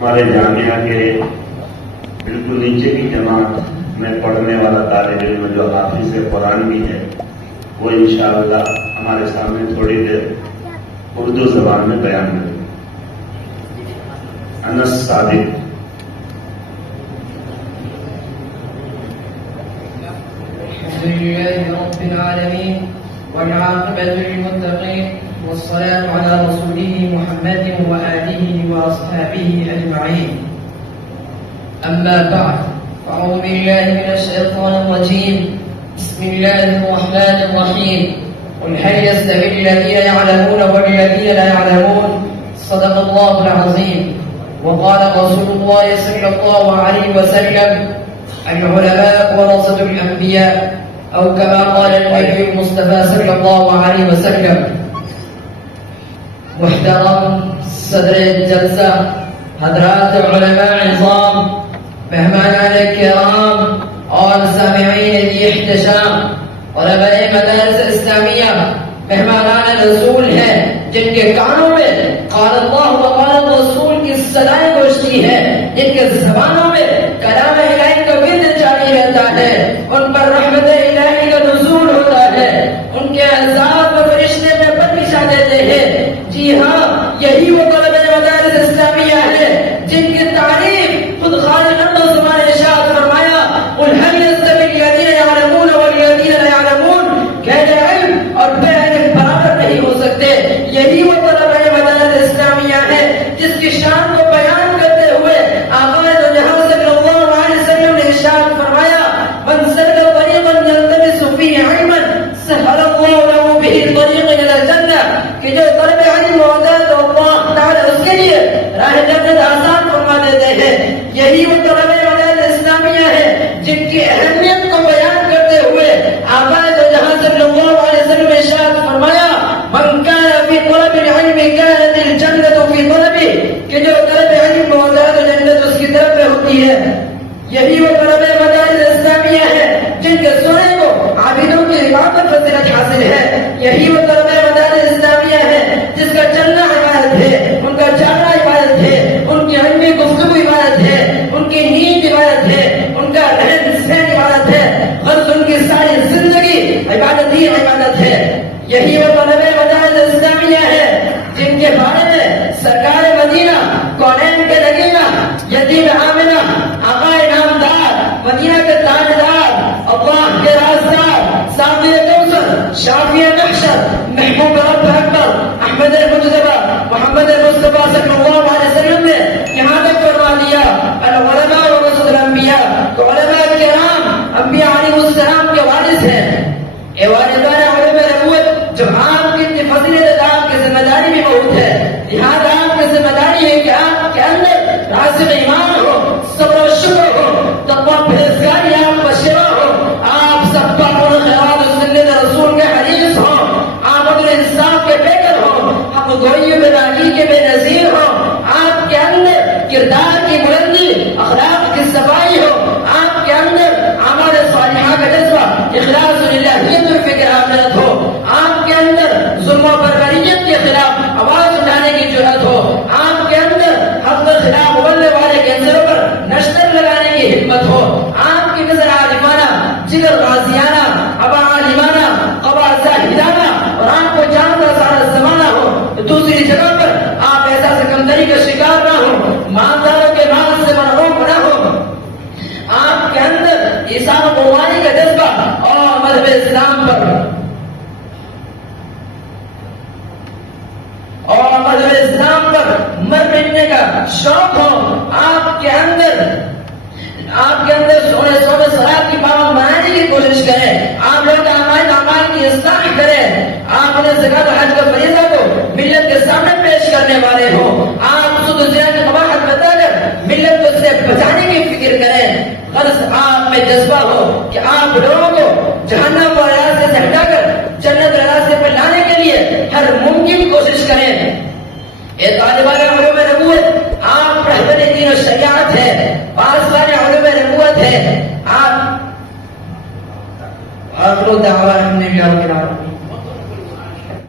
ہمارے جامعہ کے بالکل نیچے کی جماعت میں پڑھنے والا طالب علم جو حافظ قرآن بھی ہے وہ انشاءاللہ ہمارے سامنے تھوڑی دیر اردو زبان میں بیان کرے. انس صادق. الحمدللہ رب العالمین والعاقبۃ للمتقین والصلاة على رسوله محمد وآله وأصحابه أجمعين. أما بعد فأعوذ بالله من الشيطان الرجيم. بسم الله الرحمن الرحيم. قل هل يستوي الذين يعلمون والذين لا يعلمون؟ صدق الله العظيم. وقال رسول الله صلى الله عليه وسلم: العلماء ورثة الأنبياء، أو كما قال النبي المصطفى صلى الله عليه وسلم. محترم صدر جلسہ، حضرات علماء عظام، مہمانان کرام اور سامعین ذی احتشام، علماء مدارس اسلامیہ مہمانان رسول ہیں جن کے کانوں میں قال اللہ و قال الرسول کی صدائیں گوشتی ہیں، جن کے زبانوں میں کلام الہی کا ورد جاری رہتا ہے، ان پر رحمت الہی کا نزول ہوتا ہے، ان کے عذاب و فرشتے میں پن بچھا دیتے ہیں. جی ہاں، یہی وہ طلبہ مدارس اسلامیہ ہے جن کی تعریف خود خالق الزمان نے ارشاد فرمایا: قل هل يستوي الذين يعلمون والذين لا يعلمون؟ کہ علم اور بے علم برابر نہیں ہو سکتے. یہی وہ طلبہ مدارس اسلامیہ ہے جس کی شان کو بیان کرتے ہوئے آقا جہاں صلی اللہ علیہ وسلم نے ارشاد فرمایا: من سلک طریقا یلتمس فیہ علما سہل اللہ له به طریقا الی الجنہ. کہ جو طلب علم ہوتا ہے تو اللہ تعالی اس کے لیے راہ جنت آسان فرما دیتے ہیں. یہی وہ طلب مدارس اسلامیہ ہے جن کی اہمیت کو بیان کرتے ہوئے آقا جہاں صلی اللہ علیہ وسلم نے ارشاد فرمایا: من کان فی طلب العلم کانت الجنۃ فی طلبہ. کہ جو طلب علم ہوتا ہے تو جنت اس کی طرف میں ہوتی ہے. یہی وہ طلب مدارس اسلامیہ ہے جن کے سونے کو عابدوں کی عبادت فضیلت حاصل ہے. یہی وہ طلب مدارس اسلامیہ ہے جس کا چلنا عبادت ہے، ان کا جانا عبادت ہے، ان کی علمی گفتگو عبادت ہے، ان کی نیند عبادت ہے، ان کا رہن سہن عبادت ہے، غرض ان کی ساری زندگی عبادت ہی عبادت ہے. یہی وہ طلب مدارس اسلامیہ ہے جن کے بارے میں سرکار مدینہ، کونین کے نگینہ، یتیم آمنہ، آقا نامدار، مدینہ کے تاجدار، اللہ کے رازدار، ساقی کوثر، شافی محشر، محبوب رب اکبر، احمد المجتبی، محمد مصطفیٰ صلی اللہ علیہ وسلم نے یہاں تک فرما دیا: العلماء ورثۃ الانبیاء. تو علماء کرام انبیاء علیہ السلام کے وارث ہیں. اے والدان علم نبوت، جو آپ کی اتنی فضیلت، آپ کی ذمہ داری بھی بہت ہے. لہٰذا آپ کی ذمہ داری ہے کہ آپ کے اندر راسخ ایمان ہو، صبر و شکر ہو، تقویٰ پرہیزگاری آپ کا شعبہ ہو، آپ سب پر خیرات و سنت رسول کے حریص ہو، آپ عدل انصاف کے پیکر ہو، حق گوئی بے راہی کے بے نظیر ہو، آپ کے اندر کردار کی بلندی، اخلاق کی صفائی ہو، آپ کے اندر اعمال صالحہ کا جذبہ، اخلاص للہیت الفکر آخرت ہو، آپ کے اندر ظلم و بربریت کے خلاف آواز اٹھانے کی جرأت ہو، آپ کے اندر حق کے خلاف بولنے والے کے سر پر نشتر لگانے کی ہمت ہو، آپ کی نظر عالمانہ، جگر غازیانہ، ابا عالمانہ، قبا زاہدانہ اور آپ کو جانتا سارا زمانہ ہو. دوسری جگہ پر آپ احساس کمتری کا شکار نہ ہو، مالداروں کے مال سے محروم نہ ہو، آپ کے اندر ایثار و قربانی کا جذبہ اور مذہب اسلام پر مر مٹنے کا شوق ہو، آپ کے اندر سونے صلاۃ کی پابند بنانے کی کوشش کریں، آپ لوگ اعمال کی اصلاح کریں، آپ نے زکات و حج کا فریضہ کو ملت کے سامنے پیش کرنے والے ہو، آپ سود و زنا کی قباحت بتا کر ملت کو سے بچانے کی فکر کریں. غرض آپ میں جذبہ ہو کہ آپ لوگوں کو جہنم و راستے سے ہٹا کر جنت راستے پر لانے کے لیے ہر ممکن کوشش کریں. اے طالبان علوم نبوت، آپ رہبر دین و شریعت ہے، پاسبان علوم نبوت ہے. آپ آخر دعوانا الحمدللہ رب العالمین.